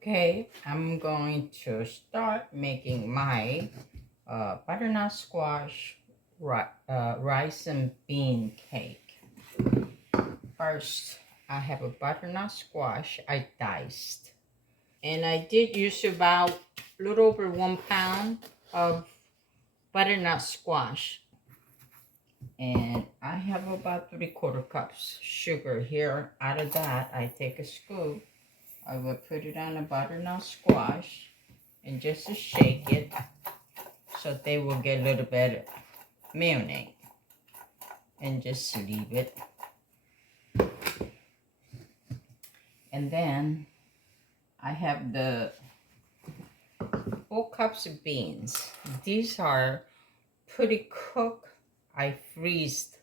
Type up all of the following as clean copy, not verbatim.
Okay, I'm going to start making my butternut squash rice and bean cake. First, I have a butternut squash I diced. And I did use about a little over 1 pound of butternut squash. And I have about 3/4 cups sugar here. Out of that, I take a scoop. I will put it on a butternut squash and just to shake it so they will get a little bit mayonnaise, and just leave it. And then I have the 4 cups of beans. These are pretty cooked. I freezed.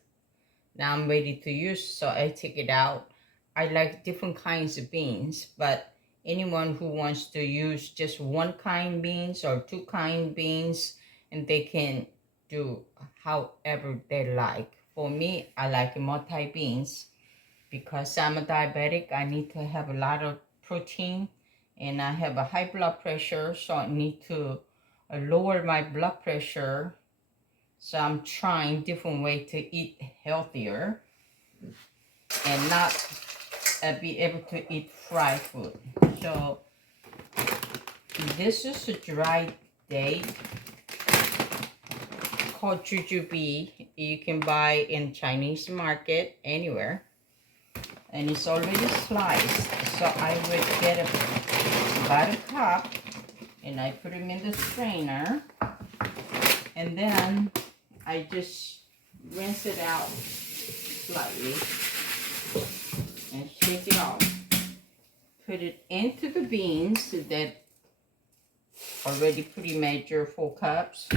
Now I'm ready to use, so I take it out. I like different kinds of beans, but anyone who wants to use just one kind beans or 2 kind beans, and they can do however they like. For me, I like multi beans because I'm a diabetic. I need to have a lot of protein, and I have a high blood pressure, so I need to lower my blood pressure. So I'm trying different way to eat healthier and not be able to eat fried food. So this is a dried date called jujube. You can buy in Chinese market anywhere, and it's already sliced. So I would get about a cup, and I put them in the strainer, and then I just rinse it out slightly and shake it off. Put it into the beans that already pretty major 4 cups,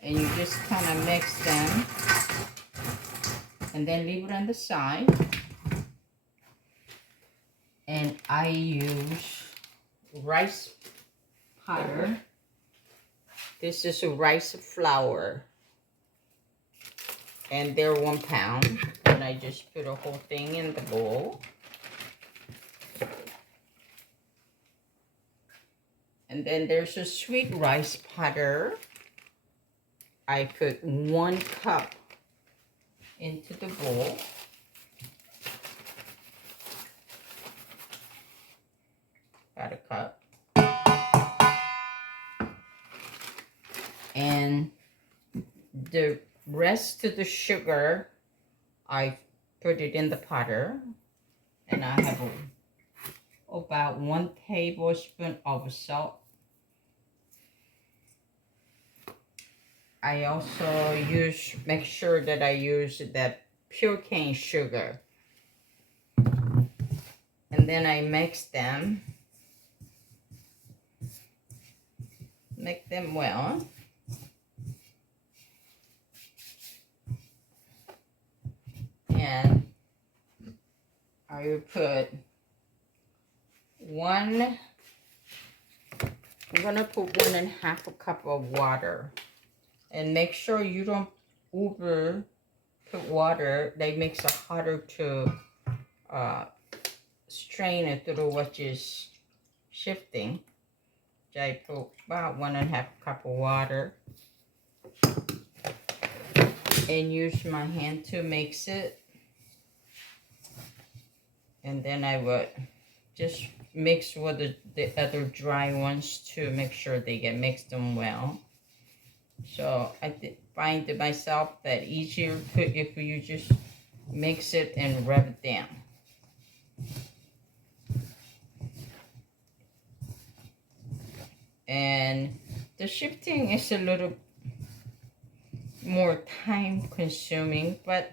and you just kind of mix them and then leave it on the side. And I use rice powder. This is a rice flour, and they're 1 pound, and I just put a whole thing in the bowl. And then there's a sweet rice powder. I put 1 cup into the bowl. About a cup. And the rest of the sugar, I put it in the powder, and I have about 1 tablespoon of salt. I also make sure that I use that pure cane sugar. And then I mix them well. And I will put I'm gonna put 1.5 cup of water. And make sure you don't over put water. That makes it harder to strain it through what is shifting. So I put about 1.5 cup of water. And use my hand to mix it. And then I would just mix with the other dry ones to make sure they get mixed them well. So I find to myself that easier if you just mix it and rub it down. And the shifting is a little more time consuming, but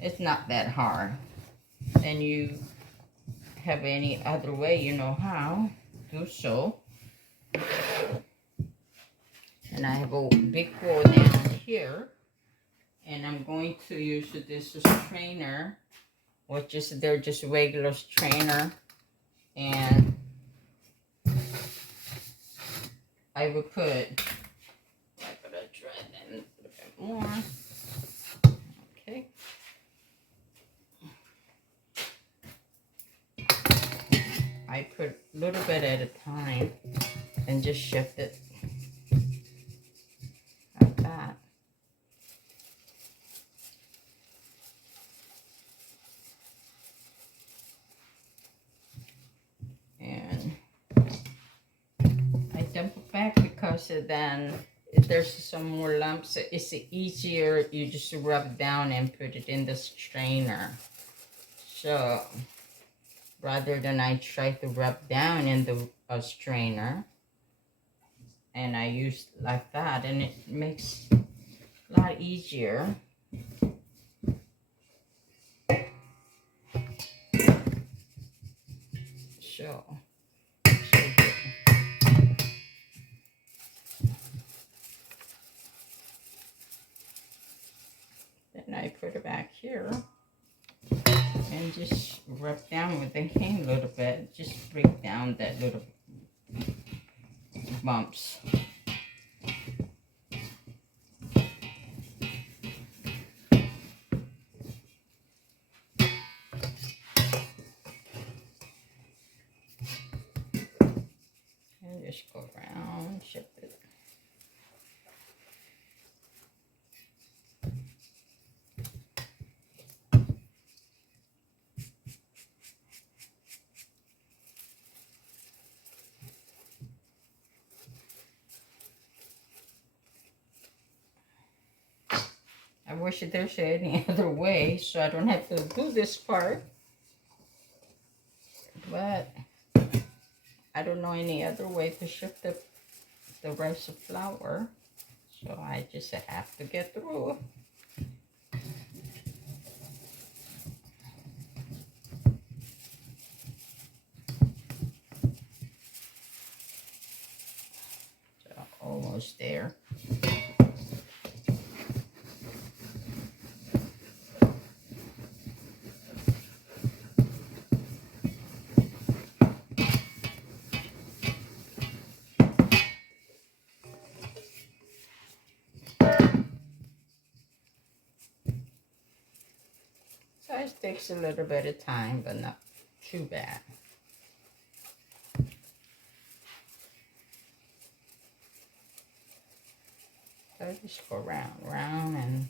it's not that hard. And you have any other way, you know how to do so. And I have a big bowl down here, and I'm going to use this strainer, which is they're just regular strainer, and I will put, I'm gonna try that a little bit more. Okay. I I put a little bit at a time and just shift it like that. And I dump it back because then if there's some more lumps, it's easier. You just rub down and put it in the strainer. So rather than I try to rub down in the strainer, and I use like that, and it makes a lot easier. So then I put it back here and just rub down with the hand a little bit. Just break down that little bumps. And just go around, shift it. I wish there's any other way so I don't have to do this part. But I don't know any other way to shift the rice of flour. So I just have to get through. So almost there. So it takes a little bit of time, but not too bad. So I just go round, and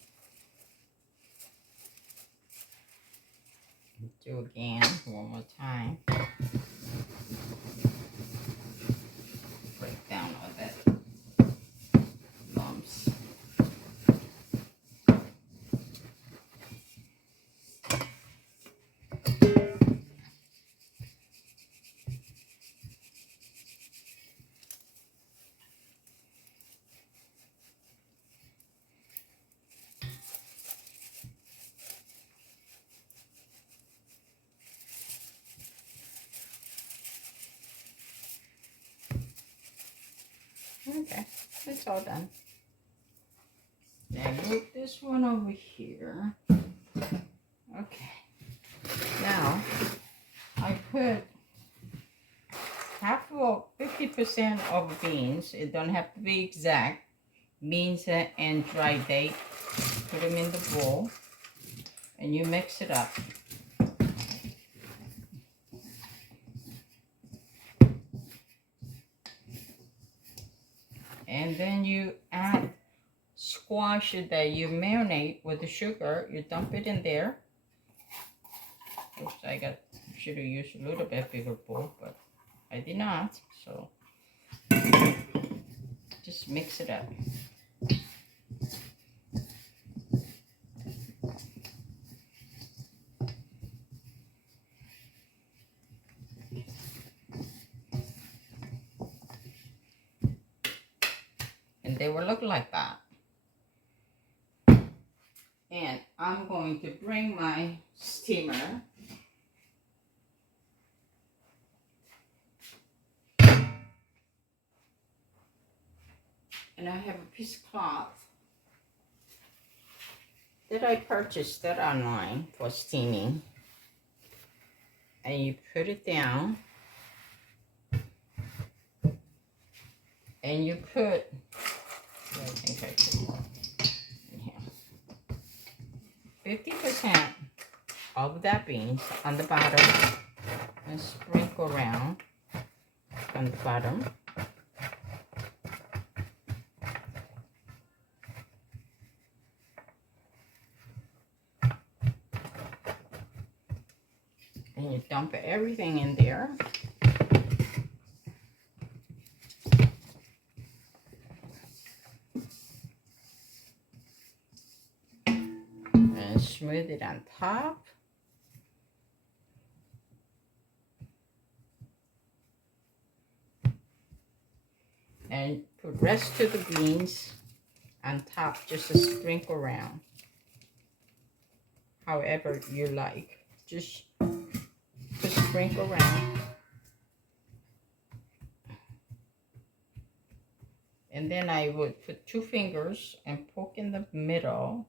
do again one more time. Break down all that lumps. Okay, it's all done. Now move this one over here. Okay. Now I put half of 50% of beans. It don't have to be exact. Beans and dry date. Put them in the bowl, and you mix it up. And then you add squash that you marinate with the sugar. You dump it in there. Oops, should have used a little bit bigger bowl, but I did not. So just mix it up. And they will look like that. And I'm going to bring my steamer. And I have a piece of cloth that I purchased that online for steaming. And you put it down. And you put, I think I put more in here. 50% of that beans on the bottom. and sprinkle around on the bottom. And you dump everything in there. And smooth it on top. And put rest of the beans on top, just to sprinkle around. However you like. Just sprinkle around. And then I would put 2 fingers and poke in the middle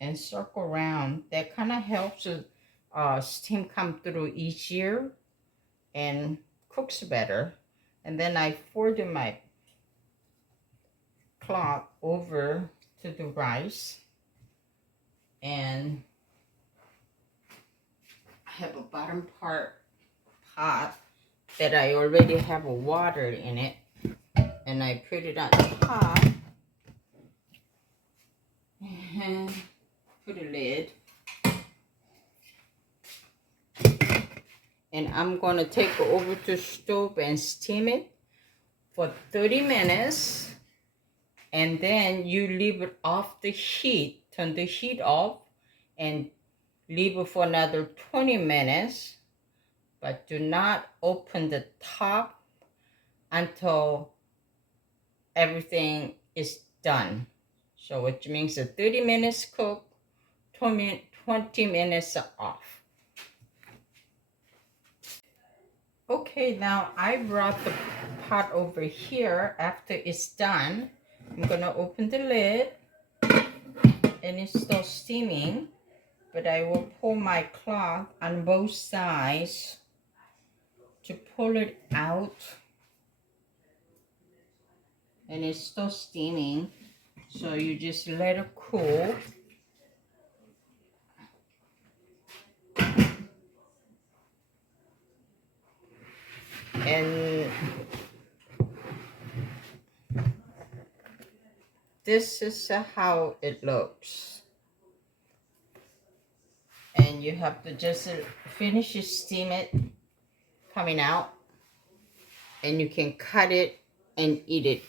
and circle around. That kind of helps the steam come through easier and cooks better. And then I folded my cloth over to the rice, and I have a bottom part pot that I already have water in it, and I put it on the pot and put a lid. And I'm going to take it over to the stove and steam it for 30 minutes. And then you leave it off the heat. Turn the heat off and leave it for another 20 minutes. But do not open the top until everything is done. So which means a 30 minutes cook, 20 minutes off. Okay, now I brought the pot over here after it's done. I'm gonna open the lid, and it's still steaming, but I will pull my cloth on both sides to pull it out, and it's still steaming, so you just let it cool. And this is how it looks. And you have to just finish to steam it coming out, and you can cut it and eat it